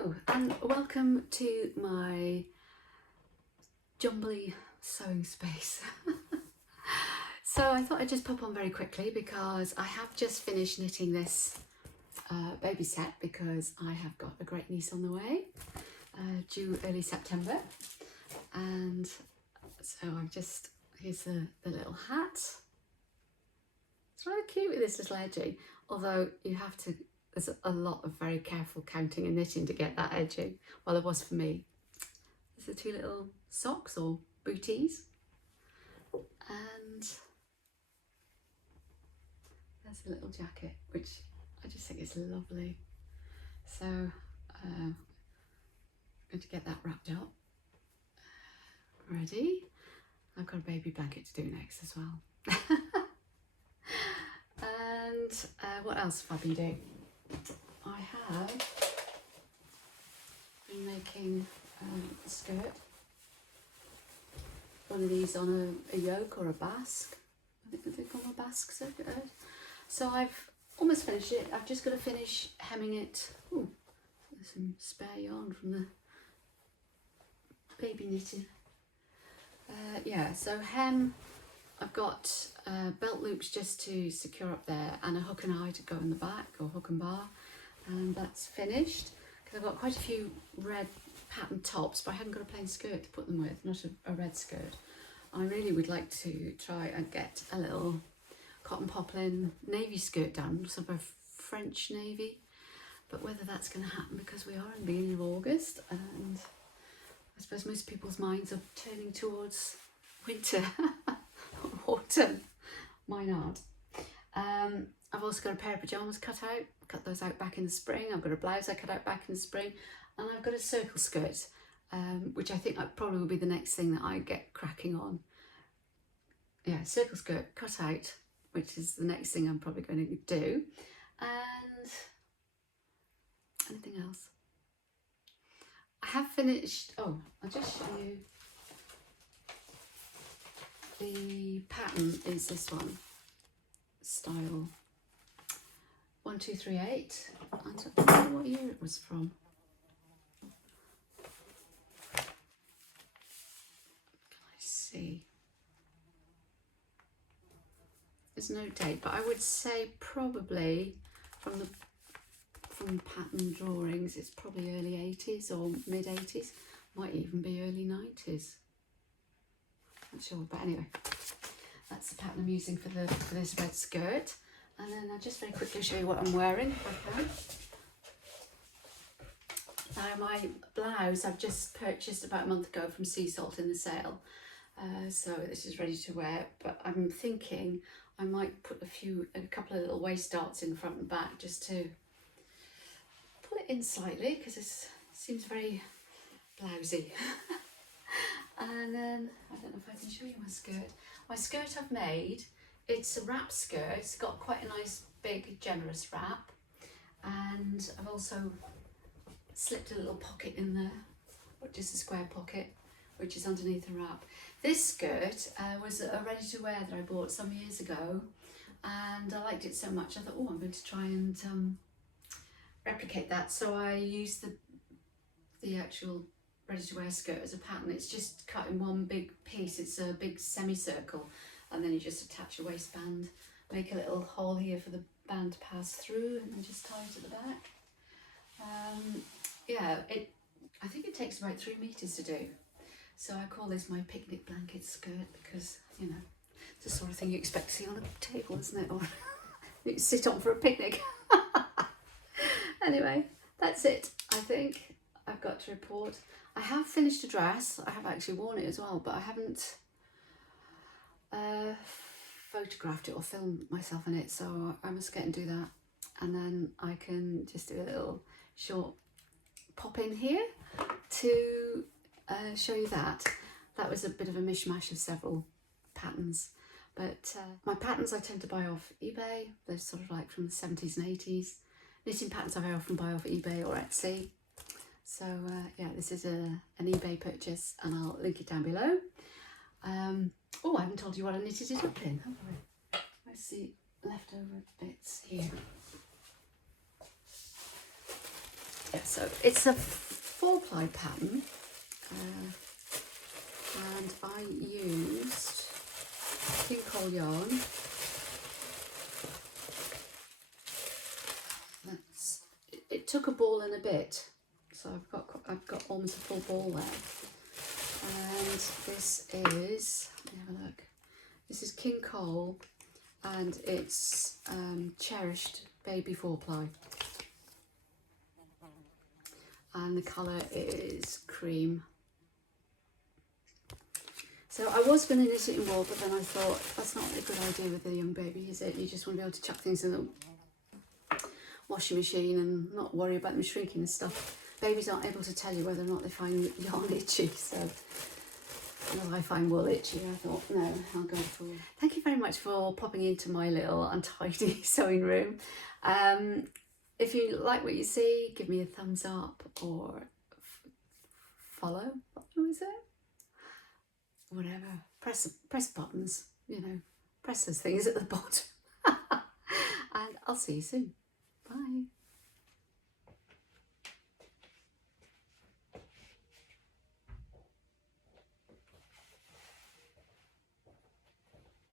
Hello and welcome to my jumbly sewing space. So I thought I'd just pop on very quickly because I have just finished knitting this baby set because I have got a great niece on the way, due early September. And so I've just, here's the little hat. It's rather cute with this little edging, although you have to, there's a lot of very careful counting and knitting to get that edging. Well, it was for me. There's the two little socks or booties. And there's a little jacket, which I just think is lovely. So I'm going to get that wrapped up. Ready. I've got a baby blanket to do next as well. And what else have I been doing? I have been making a skirt. One of these on a yoke or a basque. I think they call them a basque skirt. So I've almost finished it. I've just got to finish hemming it. Ooh, there's some spare yarn from the baby knitting. Yeah, so hem, I've got belt loops just to secure up there and a hook and eye to go in the back, or hook and bar, and that's finished because I've got quite a few red pattern tops, but I haven't got a plain skirt to put them with, not a red skirt. I really would like to try and get a little cotton poplin navy skirt done, sort of a French navy, but whether that's going to happen because we are in the beginning of August and I suppose most people's minds are turning towards winter, autumn. Mine aren't. I've also got a pair of pyjamas cut those out back in the spring. I've got a blouse I cut out back in the spring, and I've got a circle skirt, which I think probably will be the next thing that I get cracking on. Yeah, circle skirt cut out, which is the next thing I'm probably going to do. And anything else? I have finished, oh, I'll just show you. The pattern is this one, style 1238. I don't know what year it was from. Can I see? There's no date, but I would say probably from the pattern drawings, it's probably early 80s or mid 80s, might even be early 90s. Not sure, but anyway, that's the pattern I'm using for this red skirt. And then I'll just very quickly show you what I'm wearing if I can. Now my blouse I've just purchased about a month ago from Sea Salt in the sale, so this is ready to wear. But I'm thinking I might put a couple of little waist darts in front and back just to pull it in slightly because it seems very blousy. And then, I don't know if I can show you my skirt. My skirt I've made, it's a wrap skirt. It's got quite a nice, big, generous wrap. And I've also slipped a little pocket in there, just a square pocket, which is underneath the wrap. This skirt was a ready-to-wear that I bought some years ago. And I liked it so much, I thought, oh, I'm going to try and replicate that. So I used the actual ready-to-wear skirt as a pattern. It's just cut in one big piece. It's a big semicircle, and then you just attach a waistband, make a little hole here for the band to pass through, and then just tie it at the back. Yeah, I think it takes about 3 meters to do. So I call this my picnic blanket skirt because, you know, it's the sort of thing you expect to see on a table, isn't it? Or you sit on for a picnic. Anyway, that's it, I think. I've got to report. I have finished a dress. I have actually worn it as well, but I haven't photographed it or filmed myself in it, so I must get and do that. And then I can just do a little short pop in here to show you that. That was a bit of a mishmash of several patterns, but my patterns I tend to buy off eBay. They're sort of like from the 70s and 80s. Knitting patterns I very often buy off eBay or Etsy. So yeah, this is an eBay purchase and I'll link it down below. Oh, I haven't told you what I knitted it up in, have I? Let's see, leftover bits here. Yeah, so it's a 4-ply pattern, and I used King Cole yarn. It took a ball and a bit, so I've got almost a full ball there. And this is, let me have a look. This is King Cole, and it's Cherished Baby 4-ply. And the colour is cream. So I was going to knit it in wool, but then I thought that's not a good idea with a young baby, is it? You just want to be able to chuck things in the washing machine and not worry about them shrinking and stuff. Babies aren't able to tell you whether or not they find yarn itchy, so as I find wool itchy, I thought, no, I'll go for it. Thank you very much for popping into my little untidy sewing room. If you like what you see, give me a thumbs up or follow. What was it? Whatever. Press buttons, you know, press those things at the bottom. And I'll see you soon. Bye.